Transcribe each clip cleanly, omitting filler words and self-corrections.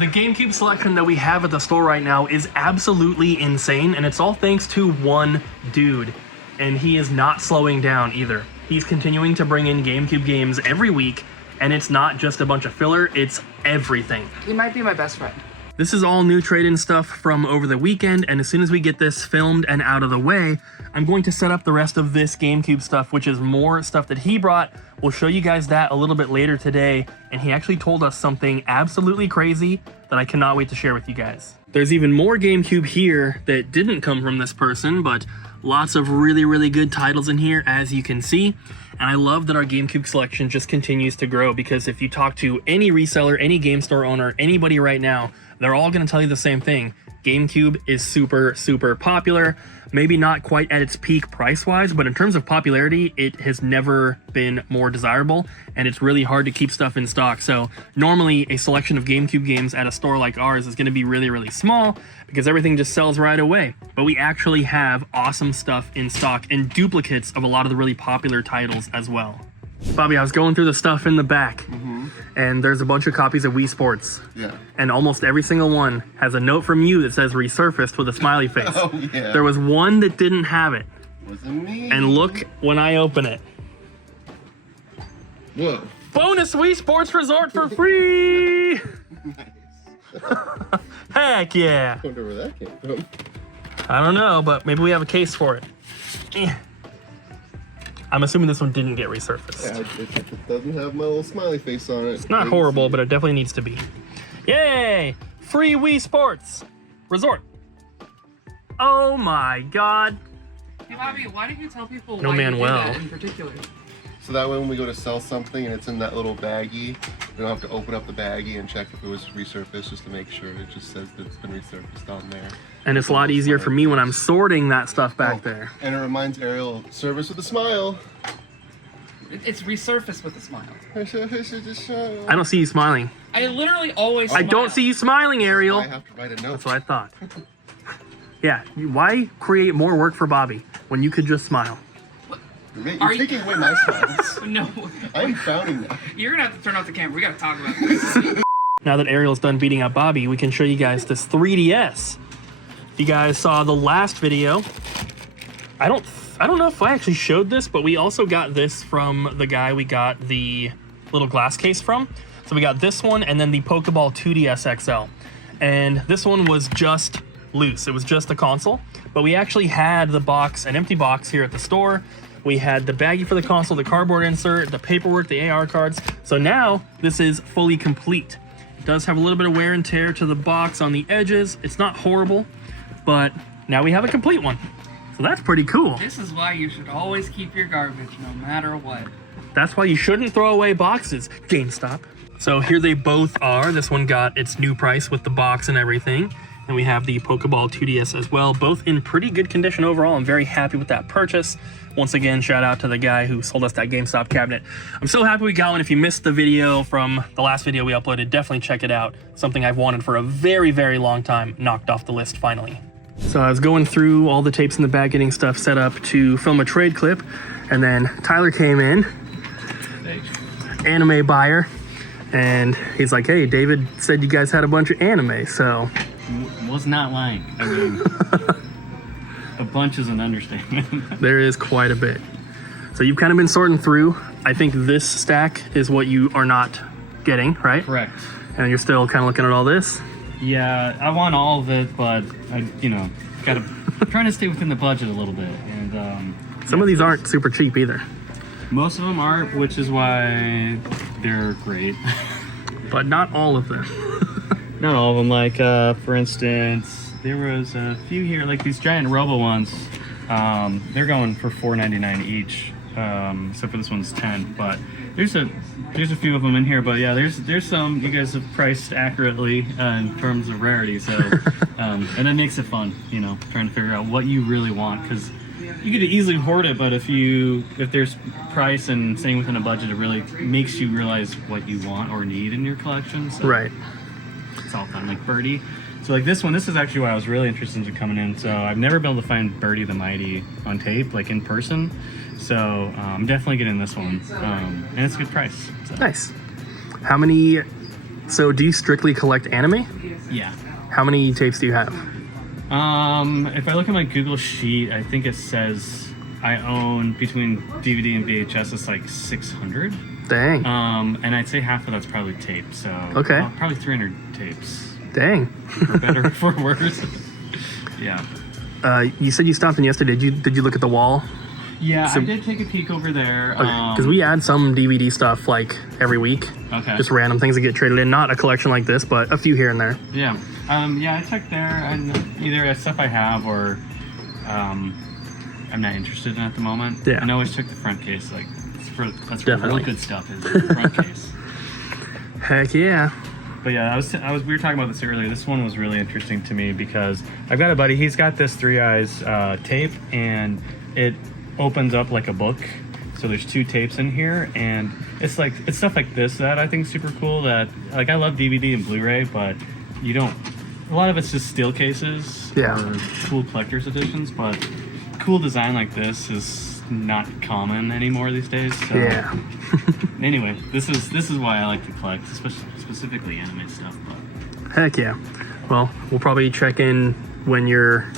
The GameCube selection that we have at the store right now is absolutely insane, and it's all thanks to one dude. And he is not slowing down either. He's continuing to bring in GameCube games every week, and it's not just a bunch of filler, it's everything. He might be my best friend. This is all new trade-in stuff from over the weekend, and as soon as we get this filmed and out of the way, I'm going to set up the rest of this GameCube stuff, which is more stuff that he brought. We'll show you guys that a little bit later today, and he actually told us something absolutely crazy that I cannot wait to share with you guys. There's even more GameCube here that didn't come from this person, but lots of really, really good titles in here, as you can see. And I love that our GameCube selection just continues to grow, because if you talk to any reseller, any game store owner, anybody right now, they're all going to tell you the same thing. GameCube is super, super popular. Maybe not quite at its peak price-wise, but in terms of popularity, it has never been more desirable, and it's really hard to keep stuff in stock. So normally a selection of GameCube games at a store like ours is going to be really, really small because everything just sells right away. But we actually have awesome stuff in stock and duplicates of a lot of the really popular titles as well. Bobby, I was going through the stuff in the back, and there's a bunch of copies of Wii Sports. Yeah. And almost every single one has a note from you that says resurfaced with a smiley face. Oh, yeah. There was one that didn't have it. Wasn't me. And look when I open it. Whoa. Bonus Wii Sports Resort for free! Heck yeah! I wonder where that came from. I don't know, but maybe we have a case for it. I'm assuming this one didn't get resurfaced. Yeah, it doesn't have my little smiley face on it. It's not horrible, but it definitely needs to be. Yay! Free Wii Sports Resort. Oh my god. Hey Bobby, why didn't you tell people No why man you did well. that in particular? So that way when we go to sell something and it's in that little baggie, we don't have to open up the baggie and check if it was resurfaced, just to make sure it just says that it's been resurfaced on there. And it's a lot easier for me when I'm sorting that stuff back there. And it reminds Ariel, service with a smile. It's resurfaced with a smile. I don't see you smiling. I literally always smile. I don't see you smiling, Ariel. I have to write a note. That's what I thought. Yeah, why create more work for Bobby when you could just smile? You're taking away my smiles. No. I'm frowning now. You're gonna have to turn off the camera. We gotta talk about this. Now that Ariel's done beating up Bobby, we can show you guys this 3DS. You guys saw the last video. I don't know if I actually showed this, but we also got this from the guy we got the little glass case from. So we got this one and then the Pokeball 2DS XL. And this one was just loose. It was just a console, but we actually had the box, an empty box here at the store. We had the baggie for the console, the cardboard insert, the paperwork, the AR cards. So now this is fully complete. It does have a little bit of wear and tear to the box on the edges. It's not horrible, but now we have a complete one. So that's pretty cool. This is why you should always keep your garbage, no matter what. That's why you shouldn't throw away boxes, GameStop. So here they both are. This one got its new price with the box and everything. And we have the Pokeball 2DS as well, both in pretty good condition overall. I'm very happy with that purchase. Once again, shout out to the guy who sold us that GameStop cabinet. I'm so happy we got one. If you missed the video from the last video we uploaded, definitely check it out. Something I've wanted for a very, very long time, knocked off the list finally. So I was going through all the tapes in the bag, getting stuff set up to film a trade clip, and then Tyler came in, anime buyer, and he's like, hey, David said you guys had a bunch of anime, so... Was not lying. I mean, a bunch is an understatement. There is quite a bit. So you've kind of been sorting through. I think this stack is what you are not getting, right? Correct. And you're still kind of looking at all this? Yeah, I want all of it, but I, gotta trying to stay within the budget a little bit. And some of these aren't super cheap either. Most of them are, which is why they're great. But not all of them. Not all of them. Like, for instance, there was a few here, like these giant Robo ones. They're going for $4.99 each, except for this one's 10. But there's a few of them in here. But yeah, there's some you guys have priced accurately in terms of rarity. So, and that makes it fun, trying to figure out what you really want, because you could easily hoard it, but if there's price and staying within a budget, it really makes you realize what you want or need in your collection. So. Right. It's all fun, like Birdie. So like this one, this is actually why I was really interested in coming in. So I've never been able to find Birdie the Mighty on tape, like in person. So I'm definitely getting this one, and it's a good price. So. Nice. How many So do you strictly collect anime? Yeah. How many tapes do you have? If I look at my Google sheet, I think it says I own between DVD and VHS, it's like 600. Dang. And I'd say half of that's probably tape. So Okay. Probably 300 tapes. Dang. For better or for worse. Yeah. You said you stopped in yesterday. Did you look at the wall? Yeah, I did take a peek over there. Because we add some DVD stuff like every week. Okay. Just random things that get traded in. Not a collection like this, but a few here and there. Yeah. Yeah, I checked there, and either stuff I have or I'm not interested in at the moment. Yeah. I always check the front case. Like, that's where Definitely. really good stuff is, the front case. Heck yeah. But yeah, we were talking about this earlier. This one was really interesting to me because I've got a buddy. He's got this 3 Eyes tape, and it opens up like a book. So there's 2 tapes in here, and it's stuff like this that I think is super cool. That like I love DVD and Blu-ray, but you don't. A lot of it's just steel cases or cool collector's editions, but cool design like this is not common anymore these days. So. Yeah. Anyway, this is why I like to collect, especially specifically anime stuff. But Heck yeah. Well, we'll probably check in when you're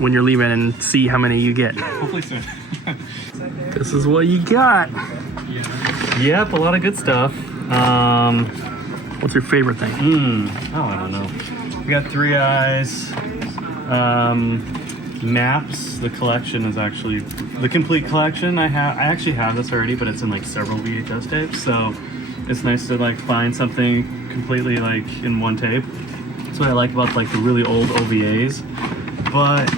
leaving and see how many you get. hopefully soon. This is what you got. Yep, a lot of good stuff. What's your favorite thing? I don't know. We got 3 Eyes. Maps. The collection is actually the complete collection. I actually have this already, but it's in like several VHS tapes. So it's nice to like find something completely like in one tape. That's what I like about like the really old OVAs. But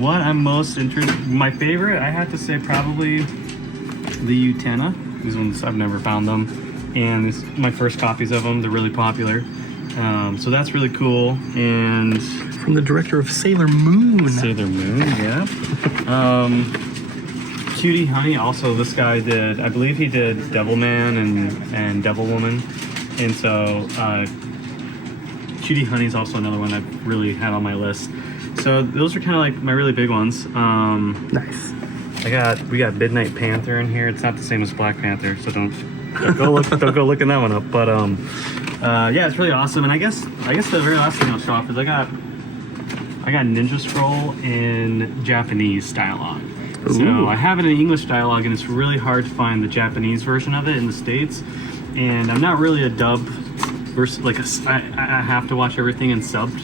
what I'm most interested, my favorite, I have to say probably the Utena. These ones I've never found them, and this my first copies of them. They're really popular. So that's really cool. And From the director of Sailor Moon. Sailor Moon, yeah. Cutie Honey, also this guy did, I believe he did Devilman and Devil Woman. And so Cutie Honey is also another one I've really had on my list. So those are kind of like my really big ones. Nice. We got Midnight Panther in here. It's not the same as Black Panther, so don't go looking that one up. But yeah, it's really awesome. And I guess the very last thing I'll show off is I got Ninja Scroll in Japanese dialogue. Ooh. So I have it in English dialogue, and it's really hard to find the Japanese version of it in the States. And I'm not really a dub versus like I have to watch everything in subbed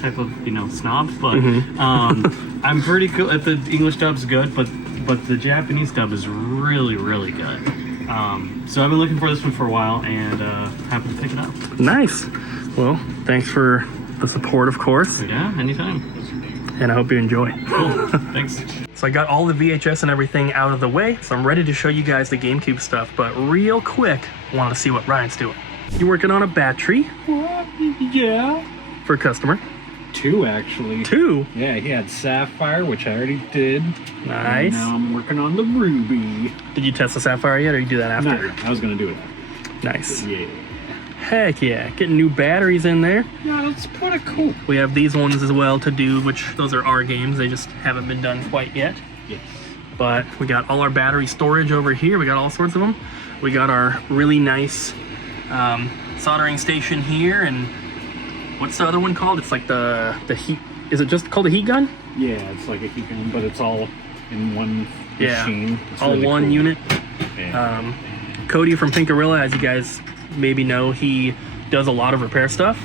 type of snob. But I'm pretty cool at the English dub's good, but the Japanese dub is really really good. So I've been looking for this one for a while, and happy to pick it up. Nice. Well, thanks for the support, of course. Yeah, anytime. And I hope you enjoy. Cool. Thanks. So I got all the VHS and everything out of the way, so I'm ready to show you guys the GameCube stuff. But real quick, I want to see what Ryan's doing. You're working on a battery Yeah. for a customer. 2 actually. 2. Yeah, he had Sapphire, which I already did. Nice. And now I'm working on the Ruby. Did you test the Sapphire yet, or you do that after? No, I was gonna do it. Nice. Yeah. Heck yeah. Getting new batteries in there. Yeah, that's pretty cool. We have these ones as well to do, which those are our games. They just haven't been done quite yet. Yes. But we got all our battery storage over here. We got all sorts of them. We got our really nice soldering station here, and what's the other one called? It's like the heat. Is it just called a heat gun? Yeah, it's like a heat gun, but it's all in one Yeah. machine. It's All really one cool. unit. Yeah. Cody from Pinkarilla, as you guys maybe know, he does a lot of repair stuff,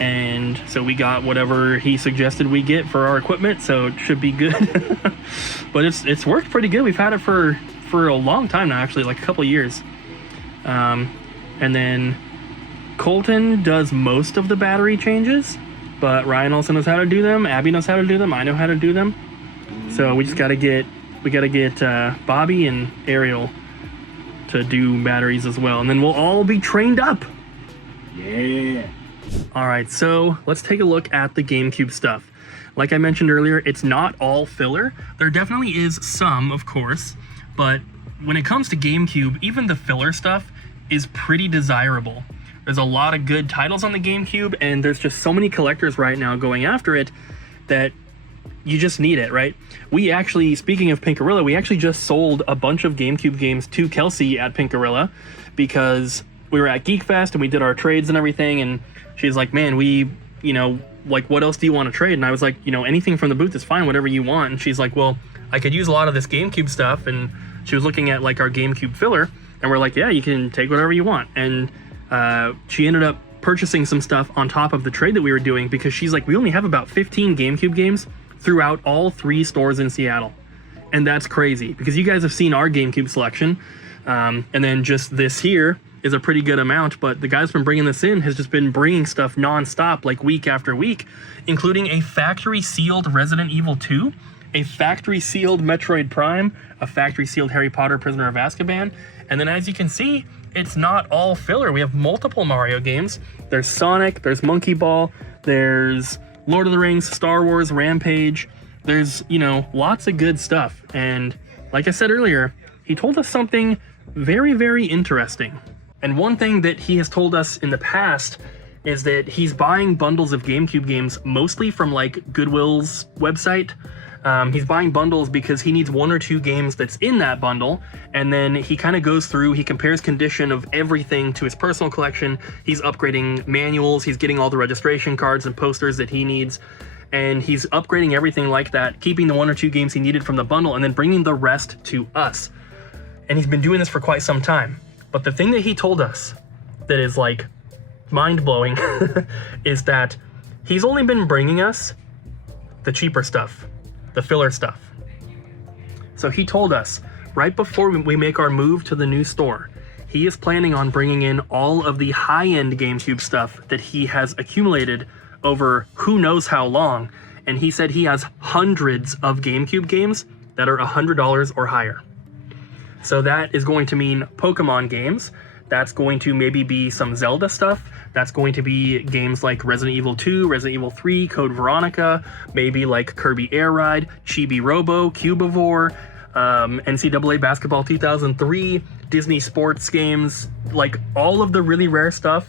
and so we got whatever he suggested we get for our equipment, so it should be good. But it's worked pretty good. We've had it for a long time now, actually, like a couple years. And then Colton does most of the battery changes, but Ryan also knows how to do them. Abby knows how to do them. I know how to do them. So we just gotta get Bobby and Ariel to do batteries as well, and then we'll all be trained up. Yeah. All right, so let's take a look at the GameCube stuff. Like I mentioned earlier, it's not all filler. There definitely is some, of course, but when it comes to GameCube, even the filler stuff is pretty desirable. There's a lot of good titles on the GameCube, and there's just so many collectors right now going after it that you just need it, right? We actually, speaking of Pinkarilla, we actually just sold a bunch of GameCube games to Kelsey at Pinkarilla because we were at Geek Fest and we did our trades and everything, and she's like, man, we, you know, like, what else do you want to trade? And I was like, you know, anything from the booth is fine, whatever you want. And she's like, well, I could use a lot of this GameCube stuff. And she was looking at like our GameCube filler, and we're like, yeah, you can take whatever you want. And she ended up purchasing some stuff on top of the trade that we were doing, because she's like, we only have about 15 GameCube games throughout all 3 stores in Seattle. And that's crazy, because you guys have seen our GameCube selection. And then just this here is a pretty good amount, but the guy's been bringing this in has just been bringing stuff nonstop, like week after week, including a factory sealed Resident Evil 2, a factory sealed Metroid Prime, a factory sealed Harry Potter Prisoner of Azkaban. And then as you can see, it's not all filler. We have multiple Mario games. There's Sonic, there's Monkey Ball, there's Lord of the Rings, Star Wars, Rampage. There's, you know, lots of good stuff. And like I said earlier, he told us something very, very interesting. And one thing that he has told us in the past is that he's buying bundles of GameCube games mostly from like Goodwill's website. He's buying bundles because he needs 1 or 2 games that's in that bundle, and then he kind of goes through, he compares condition of everything to his personal collection. He's upgrading manuals, he's getting all the registration cards and posters that he needs, and he's upgrading everything like that, keeping the 1 or 2 games he needed from the bundle, and then bringing the rest to us. And he's been doing this for quite some time. But the thing that he told us that is like mind-blowing is that he's only been bringing us the cheaper stuff, the filler stuff. So he told us right before we make our move to the new store, he is planning on bringing in all of the high-end GameCube stuff that he has accumulated over who knows how long. And he said he has hundreds of GameCube games that are $100 or higher. So that is going to mean Pokemon games. That's going to maybe be some Zelda stuff. That's going to be games like Resident Evil 2, Resident Evil 3, Code Veronica, maybe like Kirby Air Ride, Chibi Robo, Cubivore, NCAA Basketball 2003, Disney sports games, like all of the really rare stuff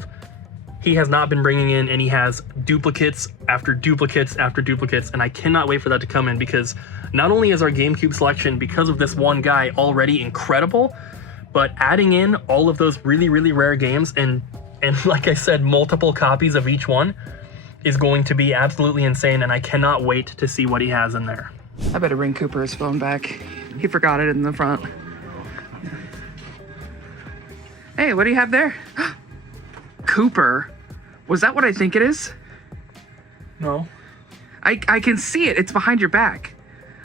he has not been bringing in, and he has duplicates after duplicates after duplicates, and I cannot wait for that to come in, because not only is our GameCube selection, because of this one guy, already incredible, but adding in all of those really, really rare games and like I said, multiple copies of each one is going to be absolutely insane, and I cannot wait to see what he has in there. I better bring Cooper's phone back. He forgot it in the front. Hey, what do you have there? Cooper. Was that what I think it is? No. I can see it. It's behind your back.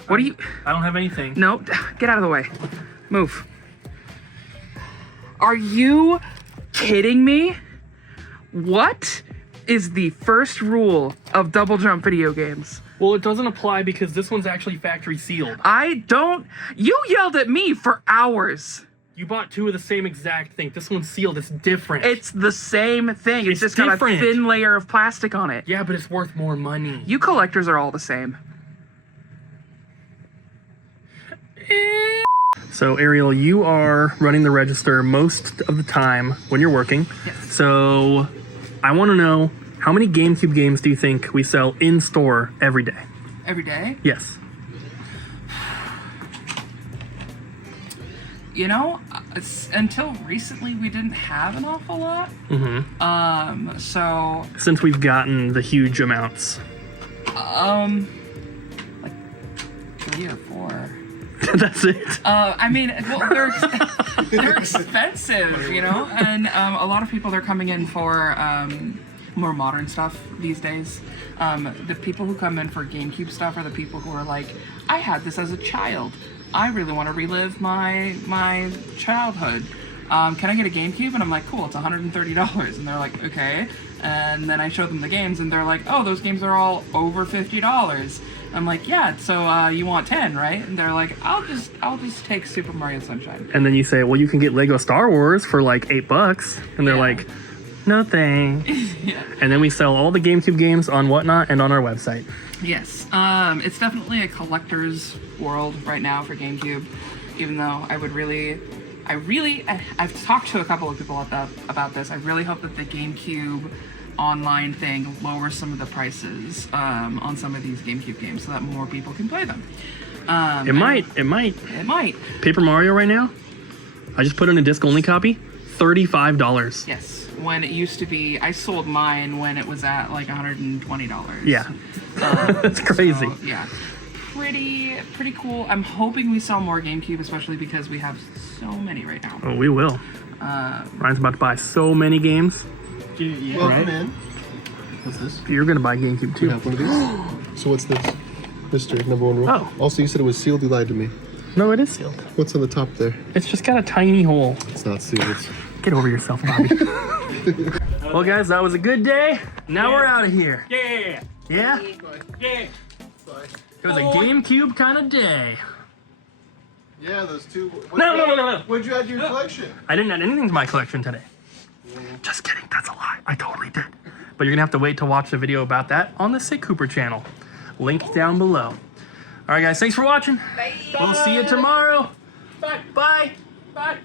What do you... I don't have anything. No, get out of the way. Move. Are you kidding me? What is the first rule of double jump video games? Well, it doesn't apply because this one's actually factory sealed. You yelled at me for hours. You bought 2 of the same exact thing. This one's sealed. It's different. It's the same thing. It's just different. got a thin layer of plastic on it. Yeah, but it's worth more money. You collectors are all the same. So, Ariel, you are running the register most of the time when you're working. Yes. So, I want to know, how many GameCube games do you think we sell in store every day? Every day? Yes. You know, until recently we didn't have an awful lot. Mm-hmm. So... Since we've gotten the huge amounts. like 3 or 4. That's it. I mean, well, they're expensive, you know? And a lot of people, they're coming in for more modern stuff these days. The people who come in for GameCube stuff are the people who are like, I had this as a child. I really want to relive my childhood. Can I get a GameCube? And I'm like, cool, it's $130. And they're like, okay. And then I show them the games, and they're like, oh, those games are all over $50. I'm like, yeah, so you want 10, right? And they're like, I'll just take Super Mario Sunshine. And then you say, well, you can get Lego Star Wars for like $8. And they're like, no thanks. Yeah. And then we sell all the GameCube games on Whatnot and on our website. Yes, it's definitely a collector's world right now for GameCube, even though I've talked to a couple of people about this. I really hope that the GameCube online thing lowers some of the prices on some of these GameCube games so that more people can play them. It might. Paper Mario right now, I just put in a disc-only copy, $35. Yes, when it used to be, I sold mine when it was at like $120. Yeah. That's crazy. So, yeah, pretty cool. I'm hoping we sell more GameCube, especially because we have so many right now. Oh, we will. Ryan's about to buy so many games. Yeah. Welcome in. What's this? You're gonna buy GameCube You too. have one of these? So what's this? Mr. Number One Rule. Oh. Also, you said it was sealed. You lied to me. No, it is sealed. What's on the top there? It's just got a tiny hole. It's not sealed. Get over yourself, Bobby. Well, guys, that was a good day. Now we're out of here. Yeah. Yeah? Yeah. It was a GameCube kind of day. Yeah, those two. No. What'd you add to your collection? I didn't add anything to my collection today. Just kidding, that's a lie. I totally did. But you're gonna have to wait to watch the video about that on the Sick Cooper channel. Link down below. All right, guys, thanks for watching. We'll see you tomorrow. Bye. Bye.